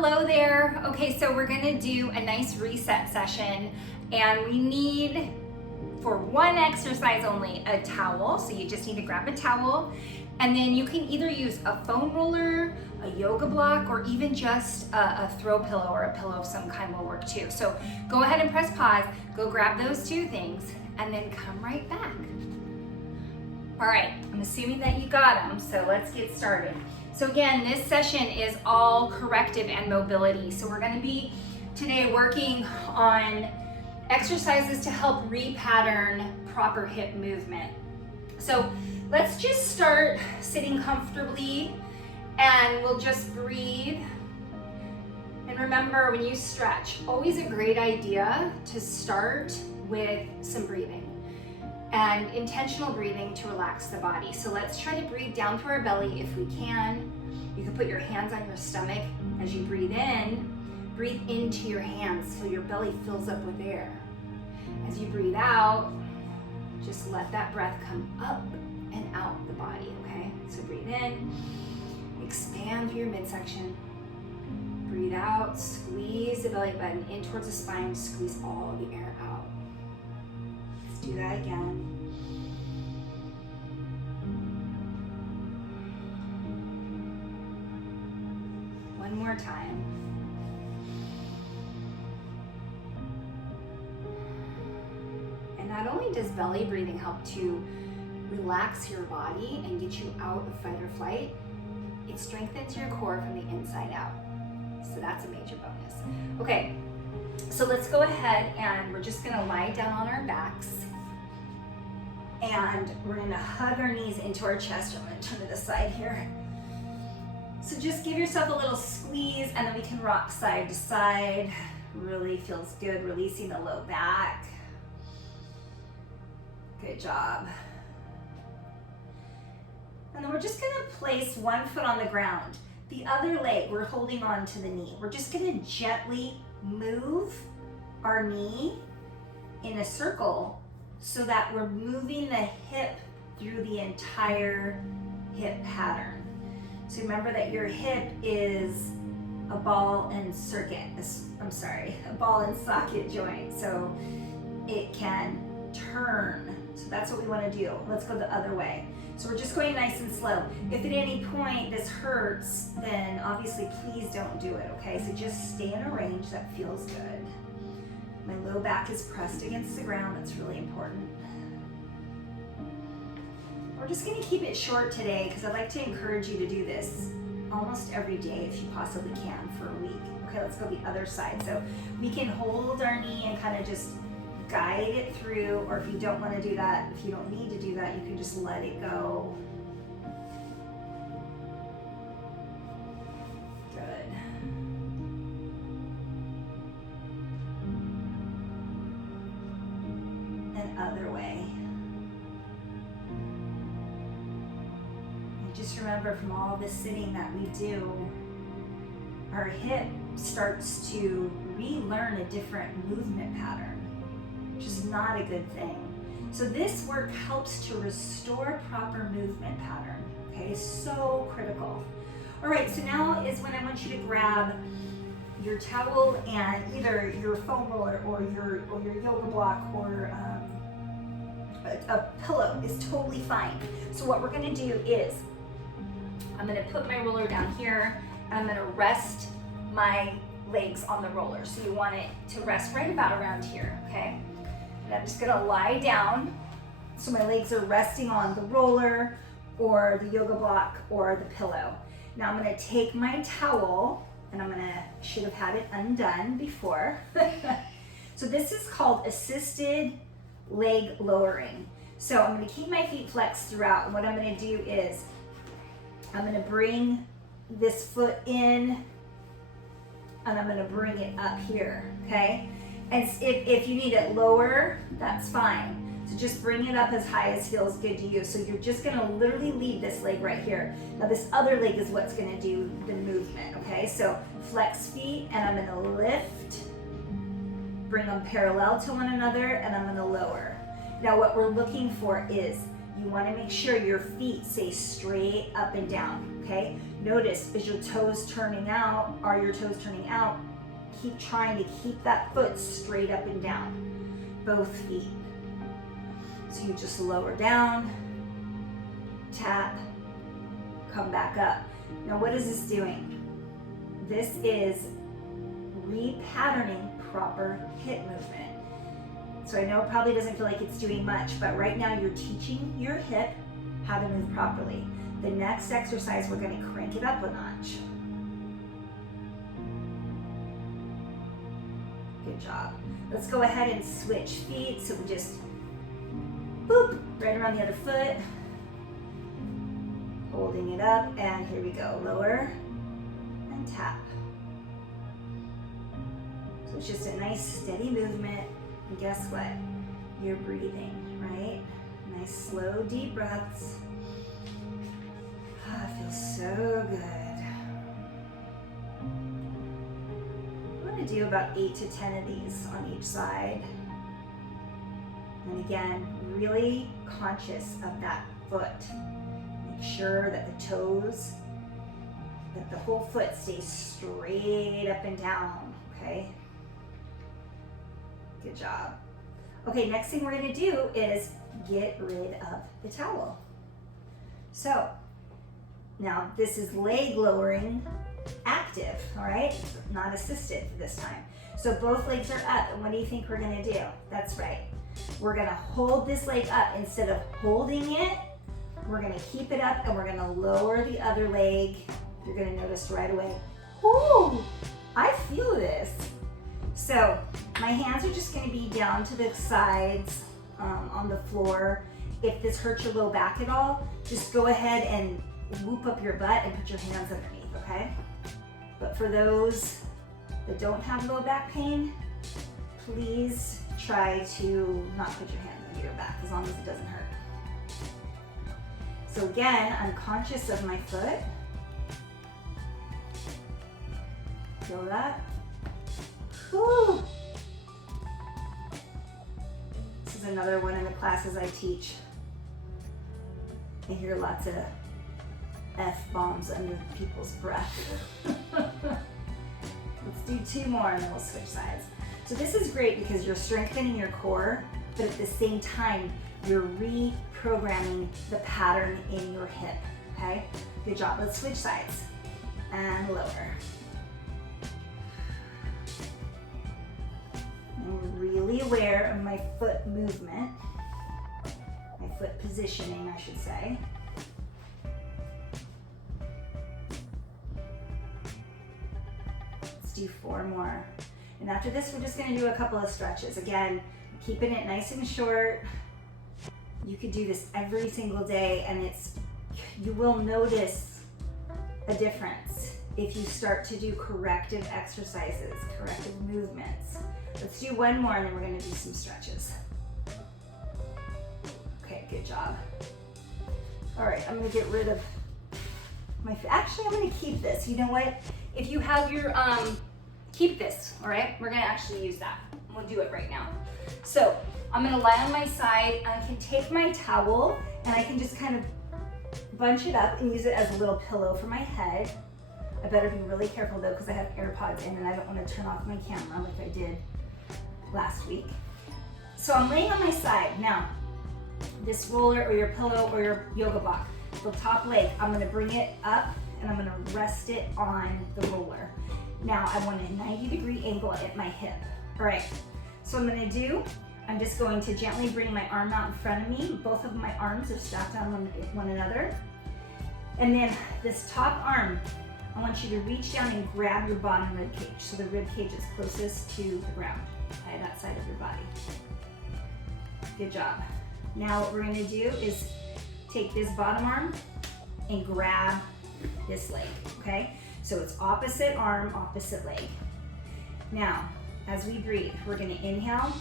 Hello there. Okay, so we're gonna do a nice reset session, and we need, for one exercise only, a towel. So you just need to grab a towel, and then you can either use a foam roller, a yoga block, or even just a throw pillow or a pillow of some kind will work too. So go ahead and press pause, go grab those two things, and then come right back. All right, I'm assuming that you got them, so let's get started. So again, this session is all corrective and mobility. So we're gonna be today working on exercises to help repattern proper hip movement. So let's just start sitting comfortably, and we'll just breathe. And remember, when you stretch, always a great idea to start with some breathing and intentional breathing to relax the body. So let's try to breathe down through our belly if we can. You can put your hands on your stomach. As you breathe in, breathe into your hands so your belly fills up with air. As you breathe out, just let that breath come up and out the body, okay? So breathe in, expand through your midsection. Breathe out, squeeze the belly button in towards the spine, squeeze all the air out. Let's do that again. One more time. And not only does belly breathing help to relax your body and get you out of fight or flight, it strengthens your core from the inside out. So that's a major bonus. Okay, so let's go ahead and we're just gonna lie down on our backs, and we're gonna hug our knees into our chest. I'm gonna turn to the side here. So just give yourself a little squeeze, and then we can rock side to side. Really feels good, releasing the low back. Good job. And then we're just gonna place one foot on the ground. The other leg, we're holding on to the knee. We're just gonna gently move our knee in a circle so that we're moving the hip through the entire hip pattern. So remember that your hip is a ball and socket joint. So it can turn. So that's what we want to do. Let's go the other way. So we're just going nice and slow. If at any point this hurts, then obviously please don't do it, okay? So just stay in a range that feels good. My low back is pressed against the ground. That's really important. We're just gonna keep it short today because I'd like to encourage you to do this almost every day if you possibly can for a week. Okay, let's go the other side. So we can hold our knee and kind of just guide it through, or if you don't want to do that, if you don't need to do that, you can just let it go. Good. And other way. And just remember, from all this sitting that we do, our hip starts to relearn a different movement pattern, which is not a good thing. So this work helps to restore proper movement pattern, okay? It's so critical. All right, so now is when I want you to grab your towel and either your foam roller or your yoga block or a pillow is totally fine. So what we're gonna do is, I'm gonna put my roller down here, and I'm gonna rest my legs on the roller. So you want it to rest right about around here, okay? And I'm just gonna lie down so my legs are resting on the roller or the yoga block or the pillow. Now I'm gonna take my towel, and should have had it undone before. So this is called assisted leg lowering. So I'm gonna keep my feet flexed throughout, and what I'm gonna do is I'm gonna bring this foot in, and I'm gonna bring it up here, okay? And if you need it lower, that's fine. So just bring it up as high as feels good to you. So you're just gonna literally leave this leg right here. Now this other leg is what's gonna do the movement, okay? So flex feet, and I'm gonna lift, bring them parallel to one another, and I'm gonna lower. Now what we're looking for is You want to make sure your feet stay straight up and down, okay? Notice, is your toes turning out? Are your toes turning out? Keep trying to keep that foot straight up and down, both feet. So you just lower down, tap, come back up. Now what is this doing? This is repatterning proper hip movement. So I know it probably doesn't feel like it's doing much, but right now you're teaching your hip how to move properly. The next exercise, we're going to crank it up a notch. Good job. Let's go ahead and switch feet. So we just boop, right around the other foot. Holding it up, and here we go. Lower and tap. So it's just a nice steady movement. And guess what? You're breathing, right? Nice slow deep breaths. Ah, it feels so good. I'm going to do about 8 to 10 of these on each side. And again, really conscious of that foot. Make sure that the toes, that the whole foot stays straight up and down, okay? Good job. Okay, next thing we're gonna do is get rid of the towel. So, now this is leg lowering active, all right? Not assisted this time. So both legs are up, and what do you think we're gonna do? That's right. We're gonna hold this leg up. Instead of holding it, we're gonna keep it up, and we're gonna lower the other leg. You're gonna notice right away, ooh, I feel this. So my hands are just gonna be down to the sides on the floor. If this hurts your low back at all, just go ahead and whoop up your butt and put your hands underneath, okay? But for those that don't have low back pain, please try to not put your hands under your back as long as it doesn't hurt. So again, I'm conscious of my foot. Feel that? Whew. This is another one in the classes I teach. I hear lots of F-bombs under people's breath. Let's do 2 more and then we'll switch sides. So this is great because you're strengthening your core, but at the same time, you're reprogramming the pattern in your hip, okay? Good job. Let's switch sides. And lower. I'm really aware of my foot movement, my foot positioning, I should say. Let's do 4 more. And after this, we're just gonna do a couple of stretches. Again, keeping it nice and short. You could do this every single day, and you will notice a difference if you start to do corrective exercises, corrective movements. Let's do 1 more and then we're gonna do some stretches. Okay, good job. All right, I'm gonna get rid of actually I'm gonna keep this. You know what? If you have your, keep this, all right? We're gonna actually use that. We'll do it right now. So I'm gonna lie on my side. I can take my towel and I can just kind of bunch it up and use it as a little pillow for my head. I better be really careful though because I have AirPods in and I don't want to turn off my camera like I did last week. So I'm laying on my side. Now, this roller or your pillow or your yoga block, the top leg, I'm gonna bring it up and I'm gonna rest it on the roller. Now I want a 90-degree angle at my hip. All right, so I'm just going to gently bring my arm out in front of me. Both of my arms are stacked on one another. And then this top arm, I want you to reach down and grab your bottom rib cage. So the rib cage is closest to the ground, okay, that side of your body. Good job. Now what we're gonna do is take this bottom arm and grab this leg, okay? So it's opposite arm, opposite leg. Now, as we breathe, we're gonna inhale.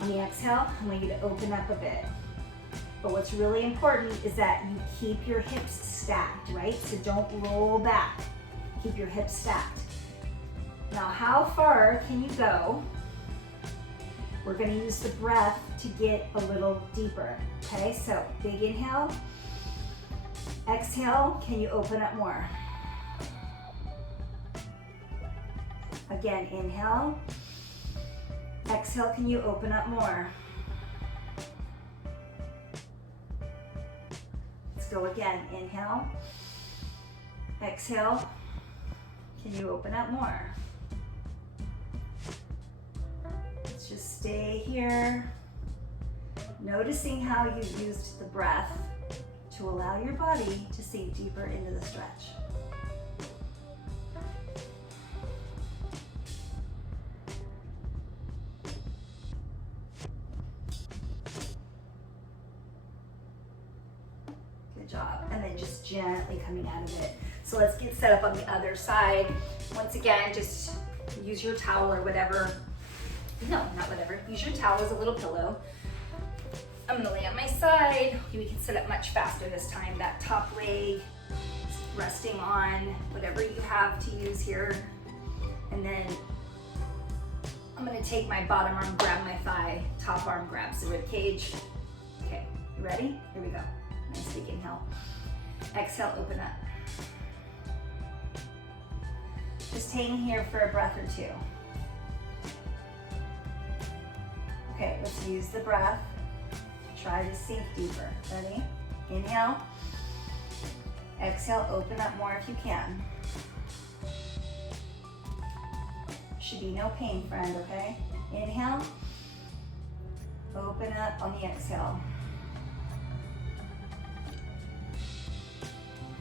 On the exhale, I want you to open up a bit. But what's really important is that you keep your hips stacked, right? So don't roll back. Keep your hips stacked. Now, how far can you go? We're gonna use the breath to get a little deeper. Okay, so big inhale. Exhale, can you open up more? Again, inhale. Exhale, can you open up more? Let's go again. Inhale. Exhale. Can you open up more? Let's just stay here. Noticing how you used the breath to allow your body to sink deeper into the stretch. Good job. And then just gently coming out of it. So let's get set up on the other side. Once again, just use your towel or whatever. No, not whatever. Use your towel as a little pillow. I'm gonna lay on my side. We can sit up much faster this time. That top leg resting on whatever you have to use here. And then I'm gonna take my bottom arm, grab my thigh, top arm grabs the rib cage. Okay, you ready? Here we go. Nice big inhale. Exhale, open up. Just hang here for a breath or two. Okay, let's use the breath to try to sink deeper. Ready? Inhale. Exhale, open up more if you can. Should be no pain, friend, okay? Inhale. Open up on the exhale.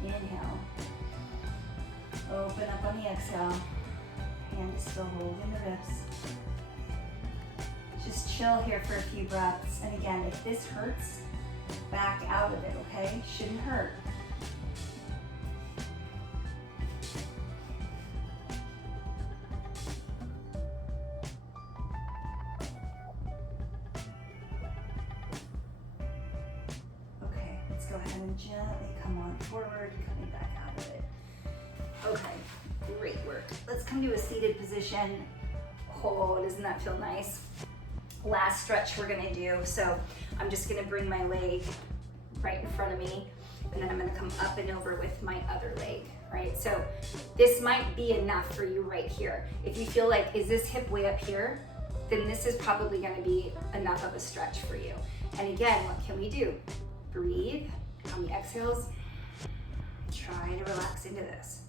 Inhale. Open up on the exhale. Hand is still holding the ribs. Just chill here for a few breaths. And again, if this hurts, back out of it, okay? Shouldn't hurt. Okay, let's go ahead and gently come on forward, coming back out of it. Okay, great work. Let's come to a seated position. Oh, doesn't that feel nice? Last stretch we're gonna do. So I'm just gonna bring my leg right in front of me, and then I'm gonna come up and over with my other leg, right? So this might be enough for you right here. If you feel like, is this hip way up here? Then this is probably gonna be enough of a stretch for you. And again, what can we do? Breathe on the exhales. Try to relax into this.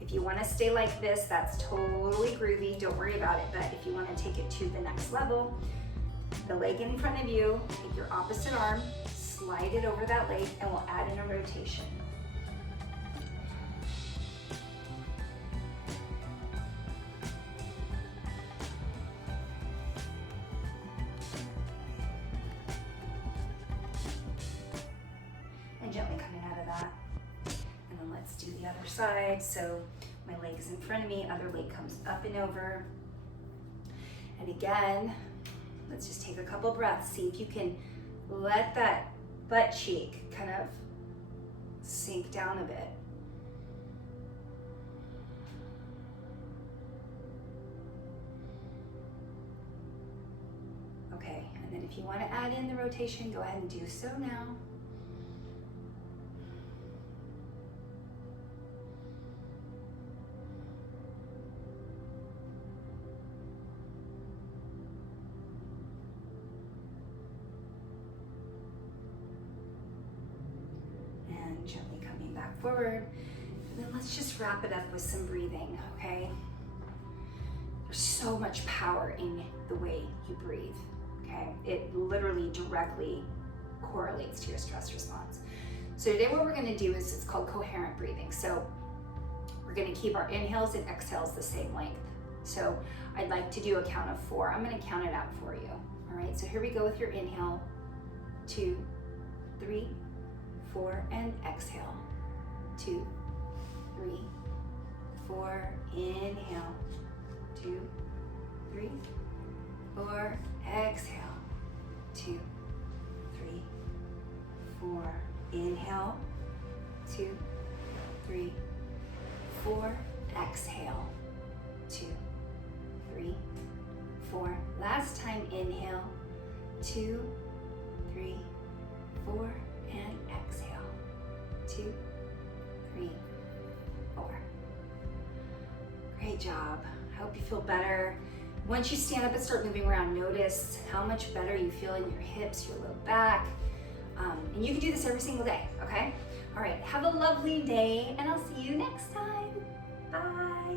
If you want to stay like this, that's totally groovy. Don't worry about it. But if you want to take it to the next level, the leg in front of you, take your opposite arm, slide it over that leg, and we'll add in a rotation. And gently coming out of that. And then let's do the other side. So my leg is in front of me, other leg comes up and over. And again, let's just take a couple breaths. See if you can let that butt cheek kind of sink down a bit. Okay, and then if you want to add in the rotation, go ahead and do so now. Gently coming back forward. And then let's just wrap it up with some breathing, okay? There's so much power in the way you breathe, okay? It literally directly correlates to your stress response. So today what we're gonna do is, it's called coherent breathing. So we're gonna keep our inhales and exhales the same length. So I'd like to do a count of 4. I'm gonna count it out for you, all right? So here we go with your inhale, 2, 3, 4, and exhale. 2, 3, 4, inhale. 2, 3, 4, exhale. 2, 3, 4, inhale. 2, 3, 4, exhale. 2, 3, 2, 3, 4, and exhale. 2, 3, 4. Great job. I hope you feel better. Once you stand up and start moving around, notice how much better you feel in your hips, your low back. And you can do this every single day, okay? All right, have a lovely day, and I'll see you next time. Bye.